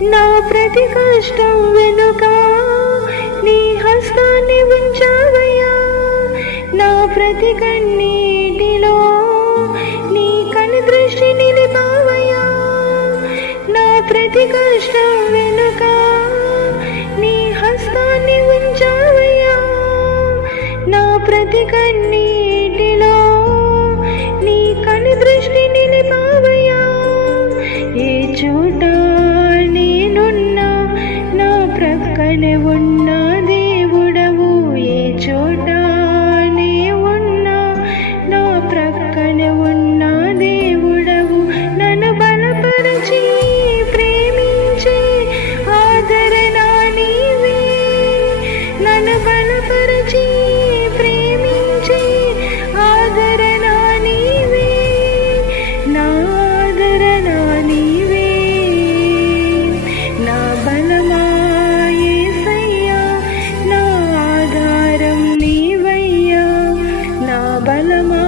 నా ప్రతి కష్టం వెనుక నీ హస్తాన్ని ఉంచావయ్యా, నా ప్రతి కన్నీటిలో నీ కను దృష్టి నిలిపావయ్యా, నా ప్రతి కష్టం వెనుక నీ హస్తాన్ని ఉంచావయ్యా, నా ప్రతి కన్నీటిలో నీ కను దృష్టి నిలిపావయ్యా. ఏ చోట నేనున్నా నా ప్రక్కనే ఉన్న దేవుడవు, ఏ చోట నే ఉన్నా నా ప్రక్కనే ఉన్న దేవుడవు. నన్ను బలపరిచి ప్రేమించే ఆదరణ నీవే, నన్ను బలపరిచి ప్రేమించే ఆదరణ నీవే, నా ఆదరణ నీవే, నా బలమా యేసయ్యా, నా ఆధారం నీవయ్యా, నా బలమా